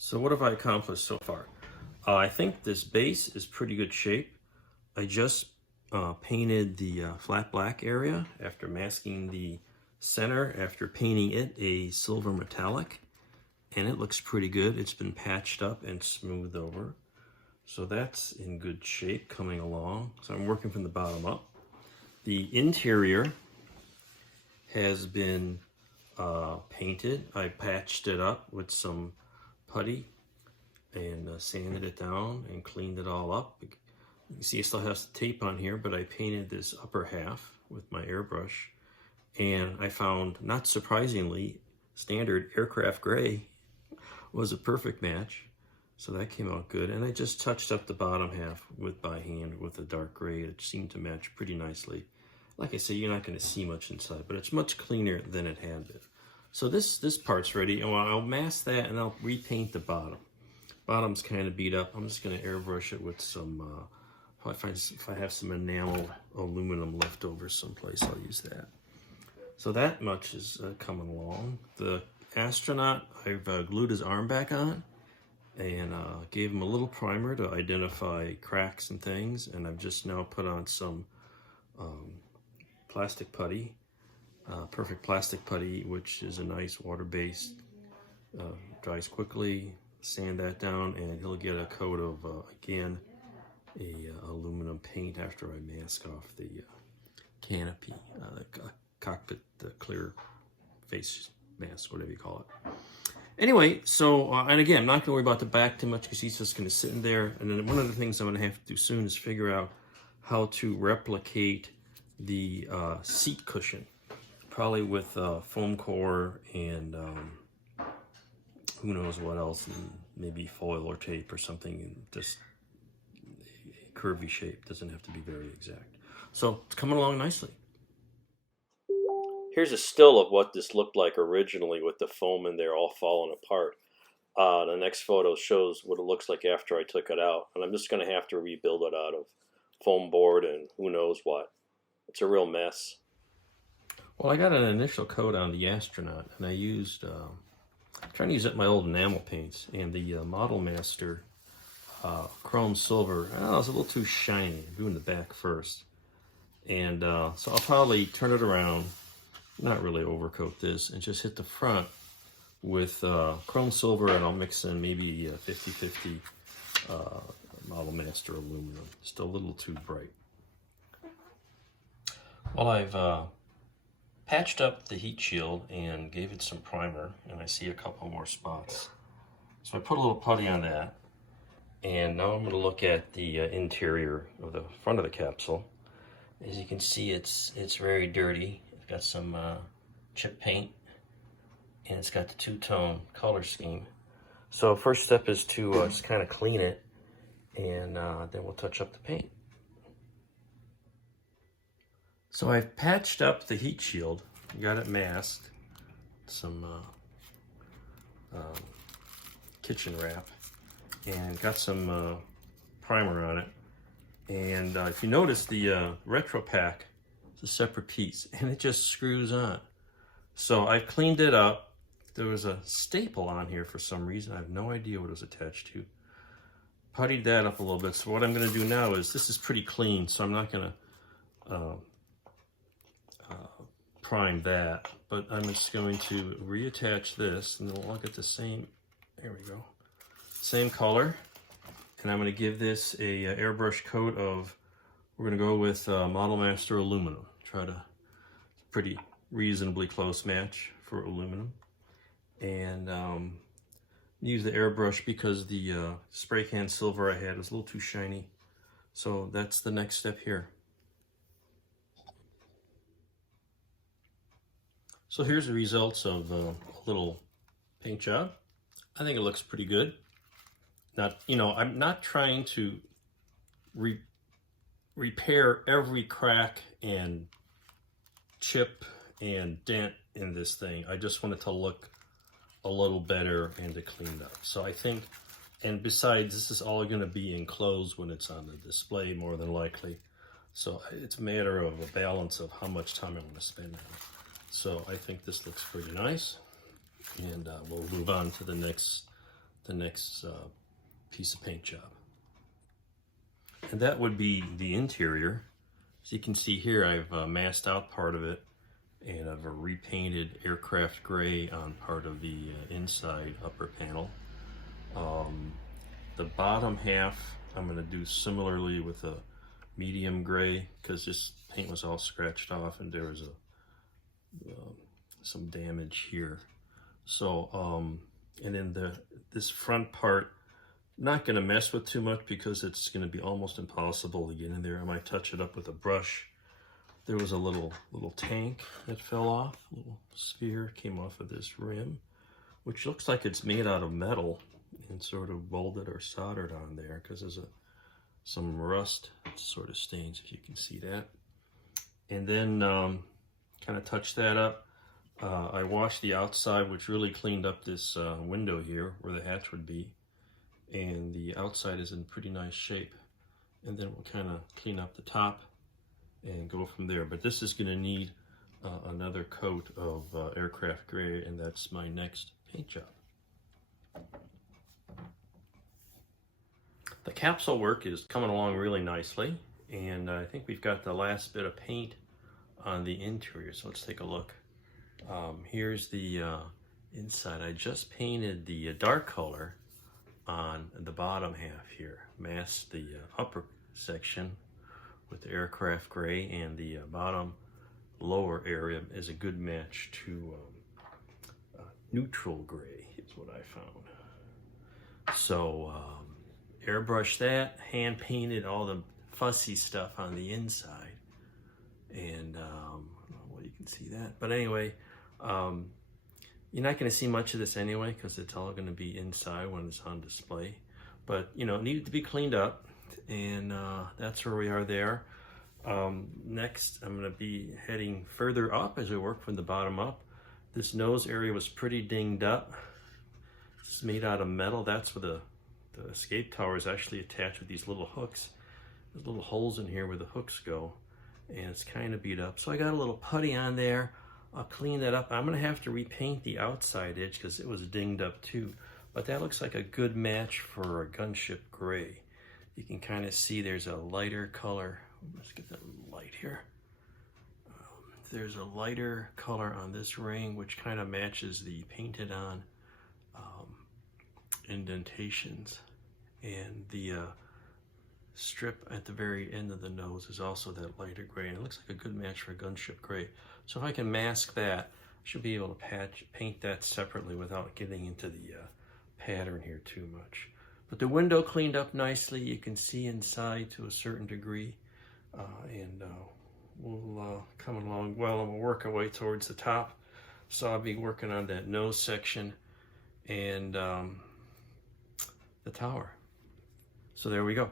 So what have I accomplished so far? I think this base is pretty good shape. I just painted the flat black area after masking the center, after painting it a silver metallic, and it looks pretty good. It's been patched up and smoothed over. So that's in good shape coming along. So I'm working from the bottom up. The interior has been painted. I patched it up with some putty and sanded it down and cleaned it all up. You can see it still has the tape on here, but I painted this upper half with my airbrush, and I found, not surprisingly, standard aircraft gray was a perfect match. So that came out good, and I just touched up the bottom half by hand with a dark gray. It seemed to match pretty nicely. Like I say, you're not going to see much inside, but it's much cleaner than it had been. So this part's ready, and I'll mask that and I'll repaint the bottom. Bottom's kind of beat up. I'm just going to airbrush it with some, if I have some enamel aluminum left over someplace, I'll use that. So that much is coming along. The astronaut, I've glued his arm back on and gave him a little primer to identify cracks and things, and I've just now put on some plastic putty, perfect plastic putty, which is a nice water-based, dries quickly. Sand that down, and he'll get a coat of again a aluminum paint after I mask off the canopy, the cockpit, the clear face mask, whatever you call it. Anyway, so and again, I'm not going to worry about the back too much because he's just going to sit in there. And then one of the things I'm going to have to do soon is figure out how to replicate the seat cushion, probably with foam core and who knows what else, and maybe foil or tape or something, just a curvy shape. Doesn't have to be very exact. So it's coming along nicely. Here's a still of what this looked like originally with the foam in there all falling apart. The next photo shows what it looks like after I took it out, and I'm just going to have to rebuild it out of foam board and who knows what. It's a real mess. Well, I got an initial coat on the astronaut, and I used I'm trying to use up my old enamel paints, and the Model Master chrome silver, it was a little too shiny. I'm doing the back first. And so I'll probably turn it around, not really overcoat this, and just hit the front with chrome silver, and I'll mix in maybe 50-50 Model Master aluminum. Just a little too bright. Well, I've patched up the heat shield and gave it some primer, and I see a couple more spots. So I put a little putty on that, and now I'm going to look at the interior of the front of the capsule. As you can see, it's very dirty. It's got some chip paint, and it's got the two-tone color scheme. So first step is to just kind of clean it, and then we'll touch up the paint. So I've patched up the heat shield, got it masked, some kitchen wrap, and got some primer on it. And if you notice, the retro pack is a separate piece, and it just screws on. So I've cleaned it up. There was a staple on here for some reason. I have no idea what it was attached to. Puttied that up a little bit. So what I'm going to do now is, this is pretty clean, so I'm not going to prime that, but I'm just going to reattach this, and then we'll get the same, there we go, same color, and I'm going to give this a airbrush coat of, we're going to go with Model Master aluminum, try to, pretty reasonably close match for aluminum, and use the airbrush because the spray can silver I had was a little too shiny, so that's the next step here. So here's the results of a little paint job. I think it looks pretty good. Not, I'm not trying to repair every crack and chip and dent in this thing. I just want it to look a little better and to clean up. So I think, and besides, this is all going to be enclosed when it's on the display, more than likely. So it's a matter of a balance of how much time I want to spend on it. So I think this looks pretty nice, and we'll move on to the next the next piece of paint job. And that would be the interior. As you can see here, I've masked out part of it, and I've repainted aircraft gray on part of the inside upper panel. The bottom half I'm going to do similarly with a medium gray, because this paint was all scratched off and there was some damage here. So and then this front part, not going to mess with too much because it's going to be almost impossible to get in there. I might touch it up with a brush. There was a little tank that fell off, a little sphere came off of this rim, which looks like it's made out of metal and sort of welded or soldered on there, because there's some rust sort of stains, if you can see that. And then kind of touch that up. I washed the outside, which really cleaned up this window here where the hatch would be. And the outside is in pretty nice shape. And then we'll kind of clean up the top and go from there. But this is going to need another coat of aircraft gray, and that's my next paint job. The capsule work is coming along really nicely, and I think we've got the last bit of paint on the interior, so let's take a look. Here's the inside. I just painted the dark color on the bottom half here, masked the upper section with the aircraft gray, and the bottom lower area is a good match to neutral gray is what I found. So airbrush that, hand painted all the fussy stuff on the inside, and I don't know what you can see that, but anyway, you're not going to see much of this anyway because it's all going to be inside when it's on display. But you know, it needed to be cleaned up, and that's where we are there. Next, I'm going to be heading further up as we work from the bottom up. This nose area was pretty dinged up. It's made out of metal. That's where the escape tower is actually attached with these little hooks. There's little holes in here where the hooks go, and it's kind of beat up. So I got a little putty on there. I'll clean that up. I'm going to have to repaint the outside edge because it was dinged up too. But that looks like a good match for a gunship gray. You can kind of see there's a lighter color. Let's get that light here. There's a lighter color on this ring, which kind of matches the painted on indentations. And the strip at the very end of the nose is also that lighter gray, and it looks like a good match for a gunship gray. So if I can mask that, I should be able to paint that separately without getting into the pattern here too much. But the window cleaned up nicely. You can see inside to a certain degree, and we'll come along well, and we'll work our way towards the top. So I'll be working on that nose section and the tower. So there we go.